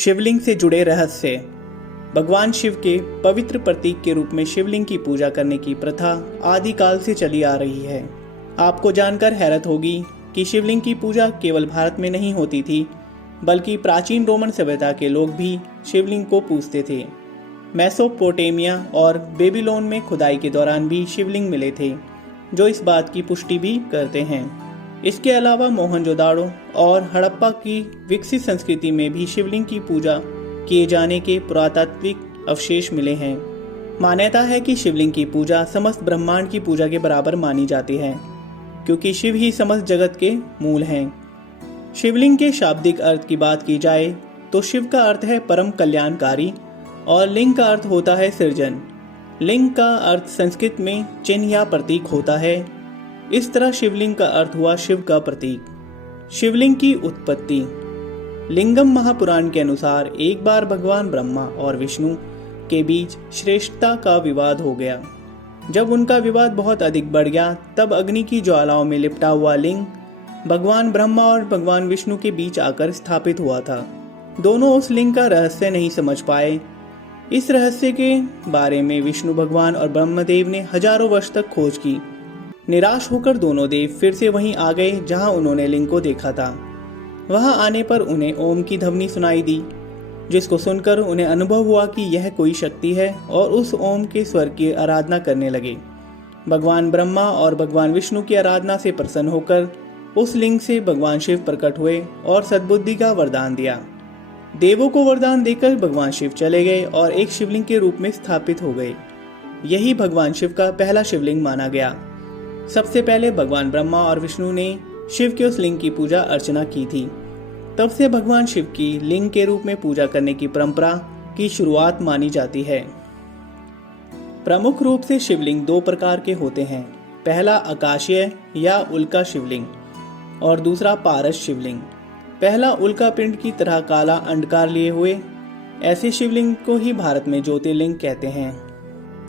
शिवलिंग से जुड़े रहस्य। भगवान शिव के पवित्र प्रतीक के रूप में शिवलिंग की पूजा करने की प्रथा आदिकाल से चली आ रही है। आपको जानकर हैरत होगी कि शिवलिंग की पूजा केवल भारत में नहीं होती थी, बल्कि प्राचीन रोमन सभ्यता के लोग भी शिवलिंग को पूजते थे। मेसोपोटामिया और बेबीलोन में खुदाई के दौरान भी शिवलिंग मिले थे, जो इस बात की पुष्टि भी करते हैं। इसके अलावा मोहनजोदाड़ो और हड़प्पा की विकसित संस्कृति में भी शिवलिंग की पूजा किए जाने के पुरातात्विक अवशेष मिले हैं। मान्यता है कि शिवलिंग की पूजा समस्त ब्रह्मांड की पूजा के बराबर मानी जाती है, क्योंकि शिव ही समस्त जगत के मूल हैं। शिवलिंग के शाब्दिक अर्थ की बात की जाए तो शिव का अर्थ है परम कल्याणकारी और लिंग का अर्थ होता है सृजन। लिंग का अर्थ संस्कृत में चिन्ह या प्रतीक होता है। इस तरह शिवलिंग का अर्थ हुआ शिव का प्रतीक। शिवलिंग की उत्पत्ति। लिंगम महापुराण के अनुसार एक बार भगवान ब्रह्मा और विष्णु के बीच श्रेष्ठता का विवाद हो गया। जब उनका विवाद बहुत अधिक बढ़ गया, तब अग्नि की ज्वालाओं में लिपटा हुआ लिंग भगवान ब्रह्मा और भगवान विष्णु के बीच आकर स्थापित हुआ था। दोनों उस लिंग का रहस्य नहीं समझ पाए। इस रहस्य के बारे में विष्णु भगवान और ब्रह्मदेव ने हजारों वर्ष तक खोज की। निराश होकर दोनों देव फिर से वहीं आ गए जहां उन्होंने लिंग को देखा था। वहां आने पर उन्हें ओम की ध्वनि सुनाई दी, जिसको सुनकर उन्हें अनुभव हुआ कि यह कोई शक्ति है, और उस ओम के स्वर की आराधना करने लगे। भगवान ब्रह्मा और भगवान विष्णु की आराधना से प्रसन्न होकर उस लिंग से भगवान शिव प्रकट हुए और सद्बुद्धि का वरदान दिया। देवों को वरदान देकर भगवान शिव चले गए और एक शिवलिंग के रूप में स्थापित हो गए। यही भगवान शिव का पहला शिवलिंग माना गया। सबसे पहले भगवान ब्रह्मा और विष्णु ने शिव के उस लिंग की पूजा अर्चना की थी। तब से भगवान शिव की लिंग के रूप में पूजा करने की परंपरा की शुरुआत मानी जाती है। प्रमुख रूप से शिवलिंग दो प्रकार के होते हैं। पहला आकाशीय या उल्का शिवलिंग और दूसरा पारस शिवलिंग। पहला उल्का पिंड की तरह काला अंडकार लिए हुए ऐसे शिवलिंग को ही भारत में ज्योतिर्लिंग कहते हैं।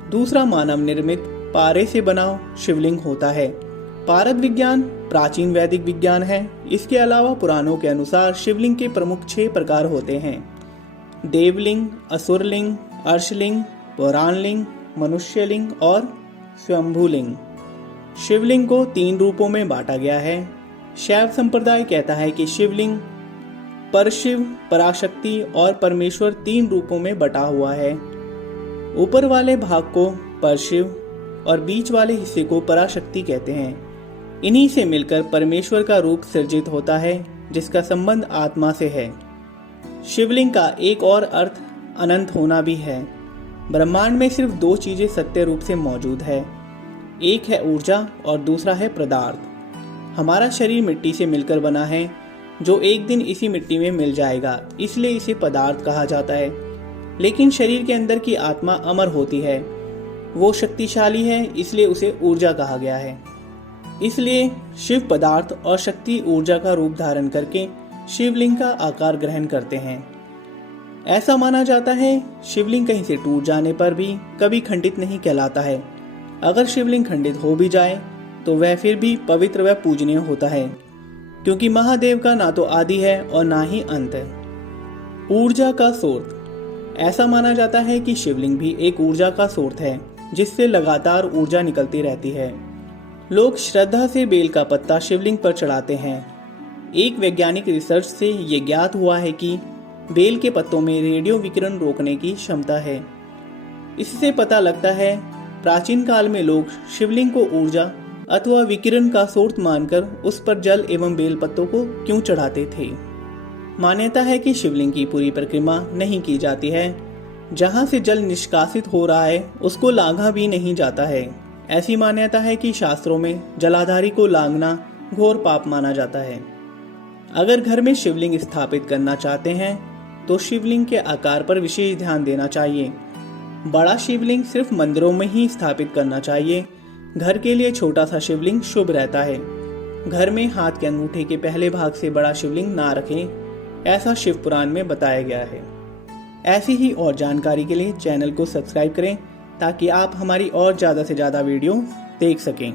दूसरा मानव निर्मित पारे से बना शिवलिंग होता है। पारद विज्ञान प्राचीन वैदिक विज्ञान है। इसके अलावा पुराणों के अनुसार शिवलिंग के प्रमुख 6 प्रकार होते हैं: देवलिंग, असुरलिंग, अर्शलिंग, पुराणलिंग, मनुष्यलिंग और स्वयंभूलिंग। शिवलिंग को 3 रूपों में बांटा गया है। शैव संप्रदाय कहता है कि शिवलिंग परशिव, पराशक्ति और परमेश्वर 3 रूपों में बटा हुआ है। ऊपर वाले भाग को परशिव और बीच वाले हिस्से को पराशक्ति कहते हैं। इन्हीं से मिलकर परमेश्वर का रूप सृजित होता है, जिसका संबंध आत्मा से है। शिवलिंग का एक और अर्थ अनंत होना भी है। ब्रह्मांड में सिर्फ 2 चीजें सत्य रूप से मौजूद है, एक है ऊर्जा और दूसरा है पदार्थ। हमारा शरीर मिट्टी से मिलकर बना है, जो एक दिन इसी मिट्टी में मिल जाएगा, इसलिए इसे पदार्थ कहा जाता है। लेकिन शरीर के अंदर की आत्मा अमर होती है, वो शक्तिशाली है, इसलिए उसे ऊर्जा कहा गया है। इसलिए शिव पदार्थ और शक्ति ऊर्जा का रूप धारण करके शिवलिंग का आकार ग्रहण करते हैं। ऐसा माना जाता है शिवलिंग कहीं से टूट जाने पर भी कभी खंडित नहीं कहलाता है। अगर शिवलिंग खंडित हो भी जाए तो वह फिर भी पवित्र व पूजनीय होता है, क्योंकि महादेव का ना तो आदि है और ना ही अंत है। ऊर्जा का स्रोत। ऐसा माना जाता है कि शिवलिंग भी एक ऊर्जा का स्रोत है, जिससे लगातार ऊर्जा निकलती रहती है। लोग श्रद्धा से बेल का पत्ता शिवलिंग पर चढ़ाते हैं। एक वैज्ञानिक रिसर्च से ये ज्ञात हुआ है कि बेल के पत्तों में रेडियो विकिरण रोकने की क्षमता है। इससे पता लगता है प्राचीन काल में लोग शिवलिंग को ऊर्जा अथवा विकिरण का स्रोत मानकर उस पर जल एवं बेल पत्तों को क्यों चढ़ाते थे। मान्यता है कि शिवलिंग की पूरी परिक्रमा नहीं की जाती है। जहाँ से जल निष्कासित हो रहा है उसको लांघा भी नहीं जाता है। ऐसी मान्यता है कि शास्त्रों में जलाधारी को लांघना घोर पाप माना जाता है। अगर घर में शिवलिंग स्थापित करना चाहते हैं तो शिवलिंग के आकार पर विशेष ध्यान देना चाहिए। बड़ा शिवलिंग सिर्फ मंदिरों में ही स्थापित करना चाहिए। घर के लिए छोटा सा शिवलिंग शुभ रहता है। घर में हाथ के अंगूठे के पहले भाग से बड़ा शिवलिंग ना रखें, ऐसा शिव पुराण में बताया गया है। ऐसी ही और जानकारी के लिए चैनल को सब्सक्राइब करें, ताकि आप हमारी और ज़्यादा से ज़्यादा वीडियो देख सकें।